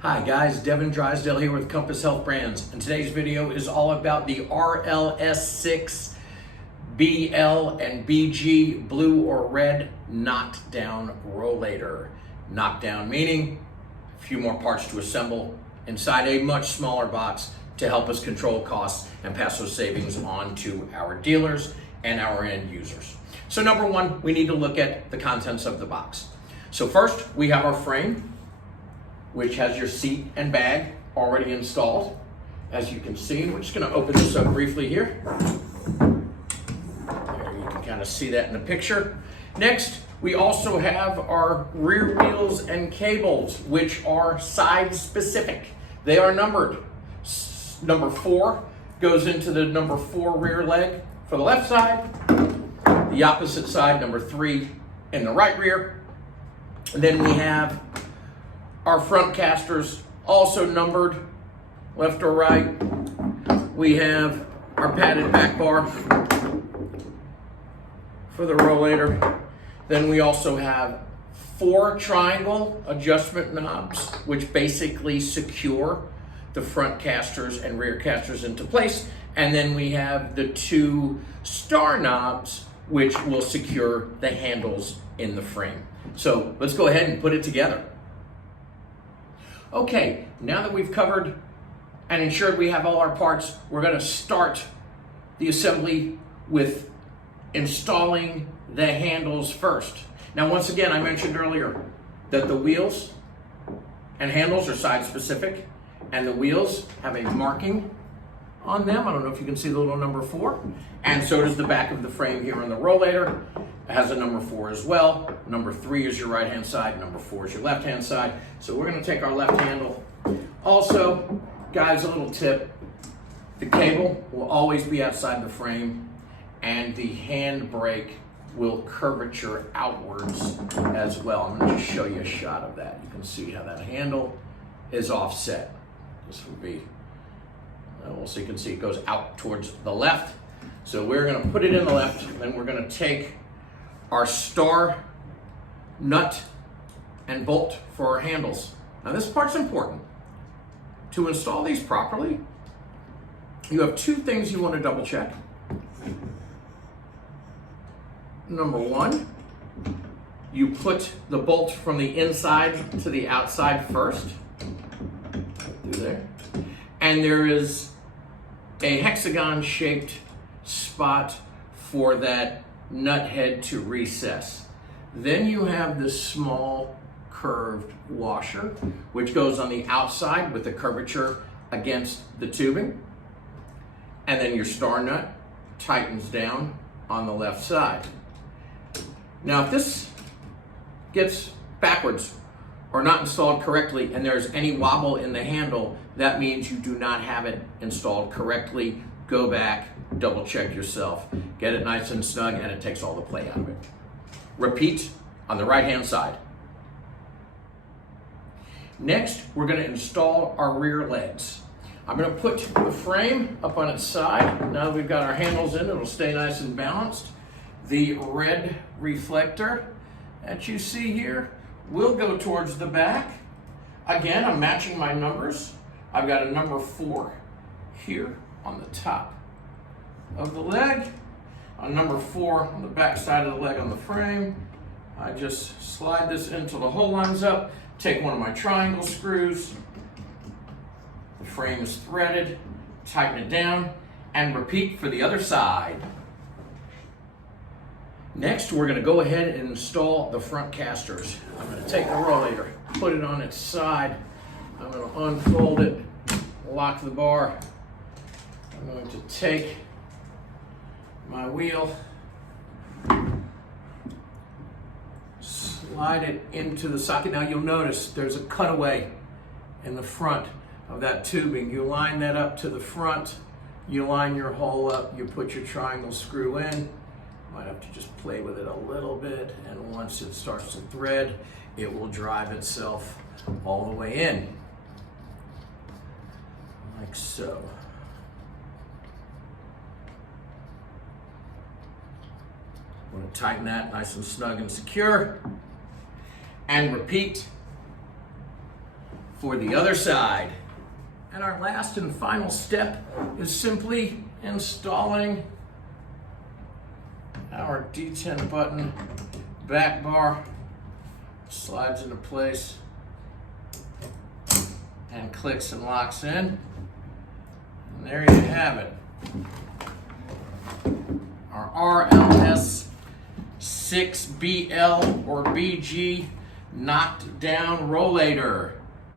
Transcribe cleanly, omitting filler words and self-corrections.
Hi guys, Devin Drysdale here with Compass Health Brands, and today's video is all about the RLS6BL and BG blue or red knockdown rollator. Knockdown meaning a few more parts to assemble inside a much smaller box to help us control costs and pass those savings on to our dealers and our end users. So number one, we need to look at the contents of the box. So first, we have our frame, which has your seat and bag already installed. As you can see, we're just gonna open this up briefly here. There, you can kind of see that in the picture. Next, we also have our rear wheels and cables, which are side specific. They are numbered. Number 4 goes into the number 4 rear leg for the left side. The opposite side, number 3 in the right rear. And then we have our front casters, also numbered left or right. We have our padded back bar for the rollator. Then we also have 4 triangle adjustment knobs, which basically secure the front casters and rear casters into place. And then we have the 2 star knobs, which will secure the handles in the frame. So let's go ahead and put it together. Okay, now that we've covered and ensured we have all our parts, we're going to start the assembly with installing the handles first. Now, once again, I mentioned earlier that the wheels and handles are side specific, and the wheels have a marking on them. I don't know if you can see the little number 4, and so does the back of the frame here on the rollator. It has a number 4 as well. Number 3 is your right hand side, number 4 is your left hand side. So we're going to take our left handle. Also, guys, a little tip: the cable will always be outside the frame, and the handbrake will curvature outwards as well. I'm going to just show you a shot of that. You can see how that handle is offset. This would be, so you can see it goes out towards the left. So we're going to put it in the left, and then we're going to take our star nut and bolt for our handles. Now this part's important. To install these properly, you have 2 things you want to double check. Number 1, you put the bolt from the inside to the outside first. Through there. And there is a hexagon shaped spot for that nut head to recess. Then you have this small curved washer, which goes on the outside with the curvature against the tubing. And then your star nut tightens down on the left side. Now, if this gets backwards or not installed correctly and there's any wobble in the handle, that means you do not have it installed correctly. Go back, double check yourself, get it nice and snug, and it takes all the play out of it. Repeat on the right hand side. Next, we're going to install our rear legs. I'm going to put the frame up on its side. Now that we've got our handles in, it'll stay nice and balanced. The red reflector that you see here will go towards the back. Again, I'm matching my numbers. I've got a number 4 here on the top of the leg, a number 4 on the back side of the leg on the frame. I just slide this until the hole lines up, take one of my triangle screws, the frame is threaded, tighten it down, and repeat for the other side. Next, we're going to go ahead and install the front casters. I'm going to take the rollator, put it on its side. I'm going to unfold it, lock the bar. I'm going to take my wheel, slide it into the socket. Now you'll notice there's a cutaway in the front of that tubing. You line that up to the front, you line your hole up, you put your triangle screw in. Might have to just play with it a little bit, and once it starts to thread, it will drive itself all the way in, like so. I'm going to tighten that nice and snug and secure, and repeat for the other side. And our last and final step is simply installing our D10 button back bar. Slides into place and clicks and locks in. And there you have it. Our RLS6BL or BG knocked down rollator.